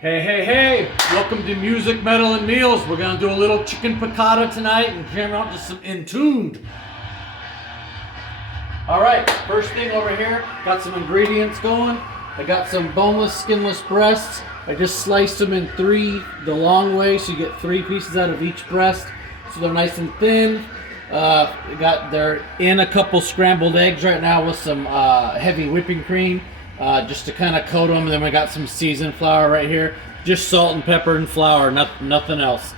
Hey, hey, hey! Welcome to Music, Metal, and Meals. We're gonna do a little chicken picatta tonight and jam out to some Entombed. Alright, first thing over here, got some ingredients going. I got some boneless, skinless breasts. I just sliced them in three the long way, so you get 3 pieces out of each breast. So they're nice and thin. They're in a couple scrambled eggs right now with some heavy whipping cream. Just to kind of coat them. And then we got some seasoned flour right here. Just salt and pepper and flour, nothing else.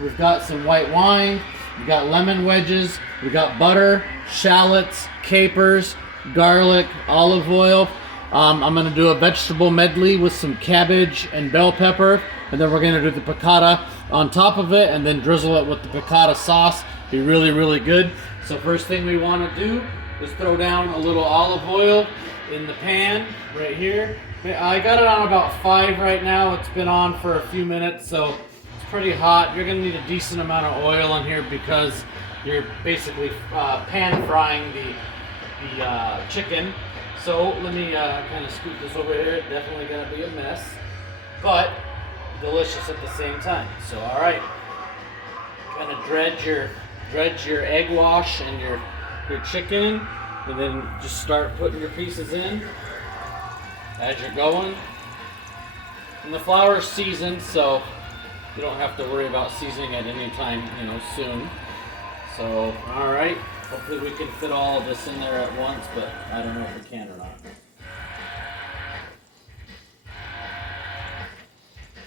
We've got some white wine. We got lemon wedges. We got butter, shallots, capers, garlic, olive oil. I'm going to do a vegetable medley with some cabbage and bell pepper. And then we're going to do the picatta on top of it and then drizzle it with the picatta sauce. Be really, really good. So first thing we want to do is throw down a little olive oil in the pan right here. I got it on about 5 right now. It's been on for a few minutes, so it's pretty hot. You're gonna need a decent amount of oil in here because you're basically pan frying the chicken. So let me kind of scoot this over here. Definitely gonna be a mess, but delicious at the same time. So all right, kind of dredge your egg wash and your chicken. And then just start putting your pieces in as you're going. And the flour is seasoned, so you don't have to worry about seasoning at any time, soon. So, all right. Hopefully we can fit all of this in there at once, but I don't know if we can or not.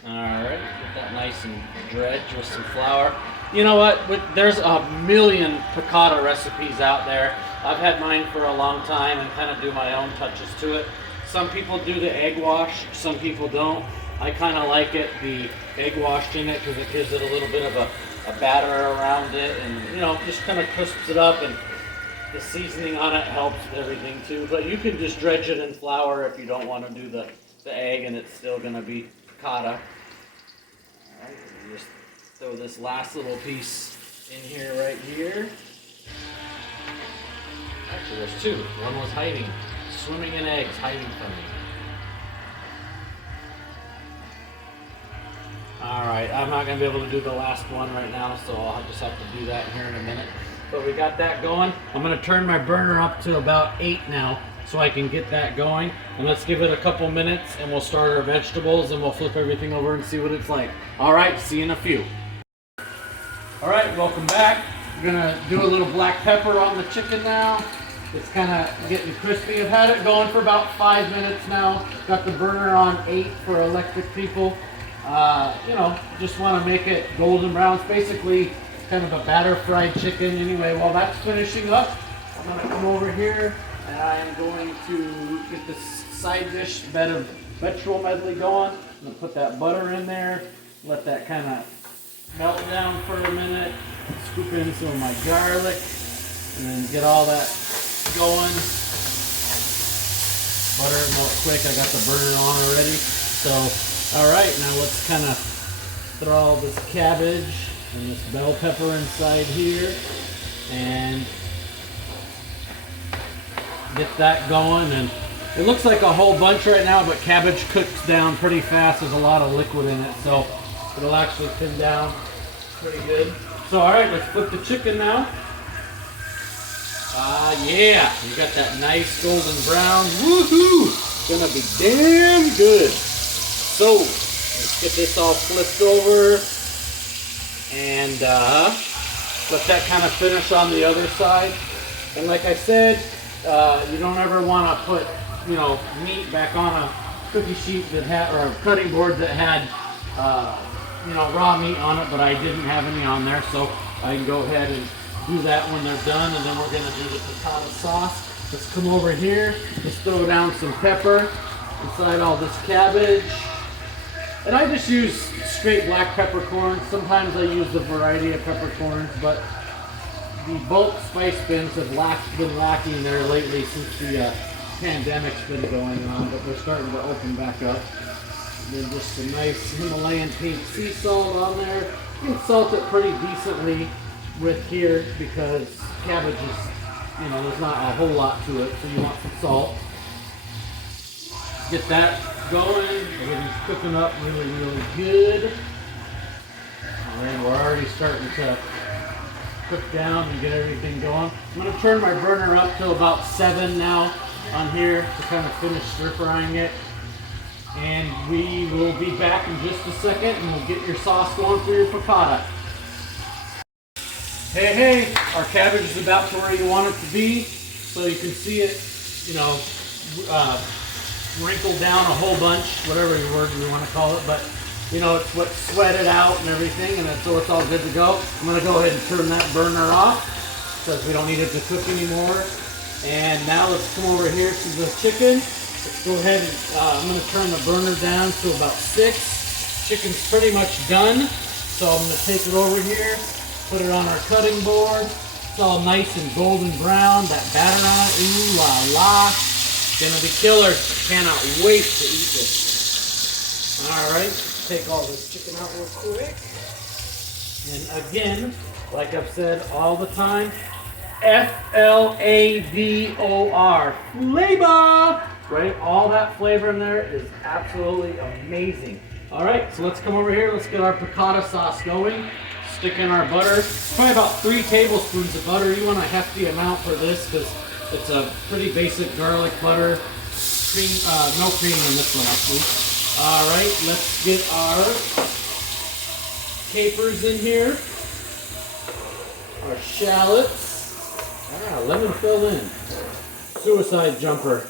All right, get that nice and dredged with some flour. You know what? There's a million picatta recipes out there. I've had mine for a long time and kind of do my own touches to it. Some people do the egg wash, some people don't. I kind of like the egg washed in it because it gives it a little bit of a batter around it and, just kind of crisps it up, and the seasoning on it helps with everything too. But you can just dredge it in flour if you don't want to do the egg, and it's still going to be picatta. All right, just throw this last little piece in here right here. Actually, there's 2. One was hiding, swimming in eggs, hiding from me. All right, I'm not gonna be able to do the last one right now, so I'll just have to do that here in a minute. But we got that going. I'm gonna turn my burner up to about 8 now, so I can get that going. And let's give it a couple minutes, and we'll start our vegetables, and we'll flip everything over and see what it's like. All right, see you in a few. All right, welcome back. We're gonna do a little black pepper on the chicken now. It's kind of getting crispy. I've had it going for about 5 minutes now. Got the burner on 8 for electric people. Just want to make it golden brown. It's basically kind of a batter fried chicken. Anyway, while that's finishing up, I'm going to come over here and I am going to get this side dish bed of vegetable medley going. I'm going to put that butter in there, let that kind of melt down for a minute, scoop in some of my garlic, and then get all that going. Butter it melt quick. I got the burner on already. So, all right, now let's kind of throw all this cabbage and this bell pepper inside here and get that going. And it looks like a whole bunch right now, but cabbage cooks down pretty fast. There's a lot of liquid in it, so it'll actually thin down pretty good. So, all right, let's flip the chicken now. Yeah, you got that nice golden brown. Woohoo! It's gonna be damn good. So, let's get this all flipped over and let that kind of finish on the other side. And like I said, you don't ever want to put, meat back on a cookie sheet that had, or a cutting board that had, raw meat on it, but I didn't have any on there, so I can go ahead and do that when they're done, and then we're going to do the picatta sauce. Let's come over here, just throw down some pepper inside all this cabbage. And I just use straight black peppercorns. Sometimes I use a variety of peppercorns, but the bulk spice bins have been lacking there lately since the pandemic's been going on, but they're starting to open back up. And then just some nice Himalayan pink sea salt on there. You can salt it pretty decently with here because cabbage is, there's not a whole lot to it, so you want some salt. Get that going. cooking up really, really good. And we're already starting to cook down and get everything going. I'm going to turn my burner up to about 7 now on here to kind of finish stir frying it. And we will be back in just a second and we'll get your sauce going for your picatta. Hey, our cabbage is about to where you want it to be. So you can see it, wrinkled down a whole bunch, whatever word you want to call it. But, it's what sweated out and everything, and so it's all good to go. I'm going to go ahead and turn that burner off because we don't need it to cook anymore. And now let's come over here to the chicken. Let's go ahead and I'm going to turn the burner down to about 6. Chicken's pretty much done. So I'm going to take it over here, put it on our cutting board. It's all nice and golden brown. That batter on it, ooh la la. It's going to be killer. Cannot wait to eat this. All right, take all this chicken out real quick. And again, like I've said all the time, Flavor, flavor, right? All that flavor in there is absolutely amazing. All right, so let's come over here. Let's get our picatta sauce going. Stick in our butter. Probably about 3 tablespoons of butter. You want a hefty amount for this because it's a pretty basic garlic butter. Cream, no cream in this one actually. All right, let's get our capers in here. Our shallots. Lemon filled in. Suicide jumper.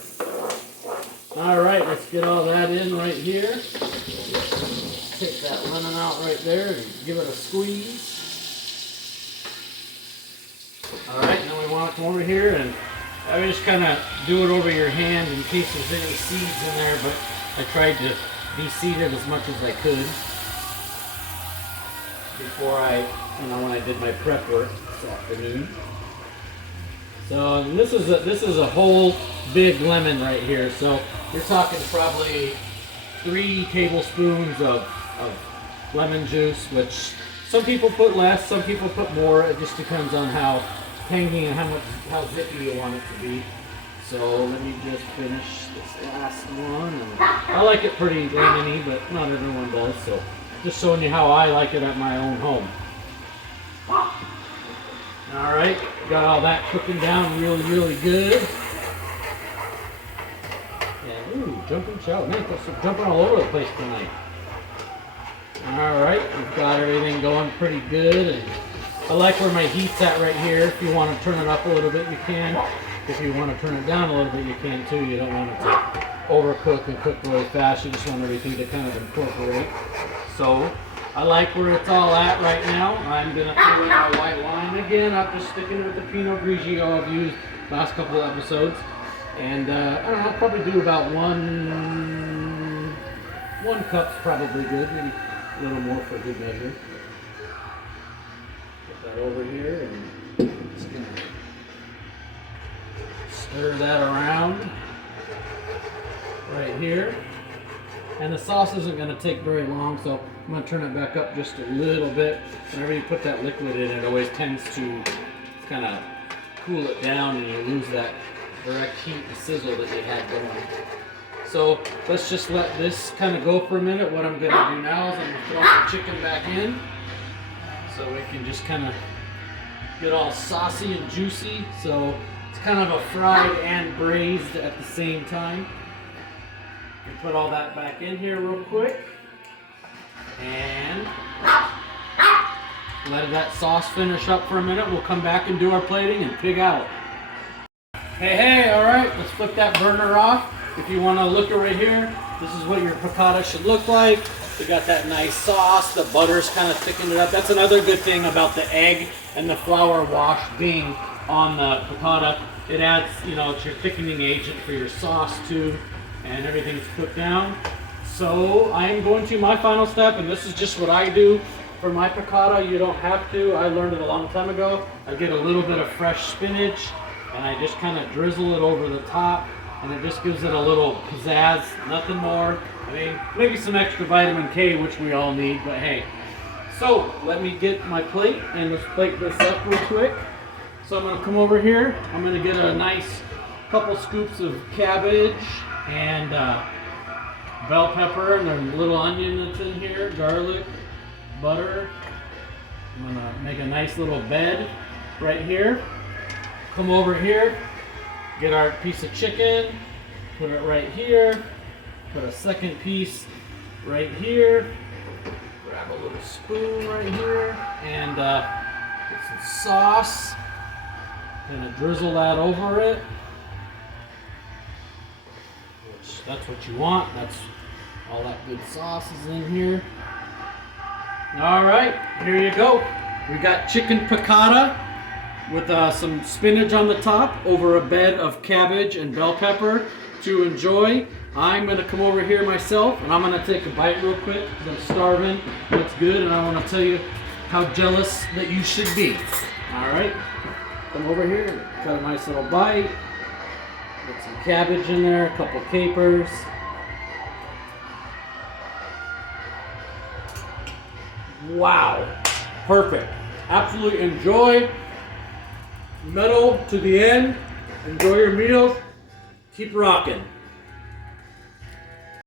All right, let's get all that in right here. Take that lemon out right there and give it a squeeze. All right, and then we want to come over here and I just kind of do it over your hand in case there's any seeds in there, but I tried to de-seed it as much as I could before when I did my prep work this afternoon. So this is a whole big lemon right here. So you're talking probably 3 tablespoons of lemon juice, which some people put less, some people put more. It just depends on how tangy and how zippy you want it to be. So let me just finish this last one. And I like it pretty lemony, but not everyone does. So just showing you how I like it at my own home. All right, got all that cooking down really, really good. And ooh, jumping shout. Man, it's jumping all over the place tonight. All right, we've got everything going pretty good. And I like where my heat's at right here. If you want to turn it up a little bit, you can. If you want to turn it down a little bit, you can too. You don't want it to overcook and cook really fast. You just want everything to kind of incorporate. So I like where it's all at right now. I'm going to throw in my white wine again. I'm just sticking with the Pinot Grigio I've used last couple of episodes. And I don't know, I'll probably do about one cup's probably good. Maybe a little more for good measure. Put that over here and just gonna stir that around right here. And the sauce isn't going to take very long, so I'm going to turn it back up just a little bit. Whenever you put that liquid in, it always tends to kind of cool it down and you lose that direct heat and sizzle that you had going. So let's just let this kind of go for a minute. What I'm going to do now is I'm going to throw the chicken back in so we can just kind of get all saucy and juicy. So it's kind of a fried and braised at the same time. And put all that back in here real quick and let that sauce finish up for a minute. We'll come back and do our plating and pig out. Hey, all right, let's flip that burner off. If you want to look at right here, this is what your picatta should look like. We got that nice sauce. The butter's kind of thickened it up. That's another good thing about the egg and the flour wash being on the picatta. It adds, it's your thickening agent for your sauce too. And everything's cooked down. So I am going to my final step, and this is just what I do for my picatta. You don't have to. I learned it a long time ago. I get a little bit of fresh spinach, and I just kind of drizzle it over the top, and it just gives it a little pizzazz, nothing more. I mean, maybe some extra vitamin K, which we all need, but hey. So let me get my plate, and let's plate this up real quick. So I'm gonna come over here. I'm gonna get a nice couple scoops of cabbage and bell pepper and then little onion that's in here, garlic, butter. I'm gonna make a nice little bed right here. Come over here, get our piece of chicken, put it right here, put a second piece right here, grab a little spoon right here, and get some sauce. Gonna drizzle that over it. Which, that's what you want. That's all that good sauce is in here. All right, here you go. We got chicken picatta with some spinach on the top over a bed of cabbage and bell pepper to enjoy. I'm gonna come over here myself and I'm gonna take a bite real quick because I'm starving. Looks good, and I want to tell you how jealous that you should be. All right, come over here, cut a nice little bite. Get some cabbage in there, a couple capers. Wow, perfect. Absolutely enjoy. Metal to the end. Enjoy your meals. Keep rocking.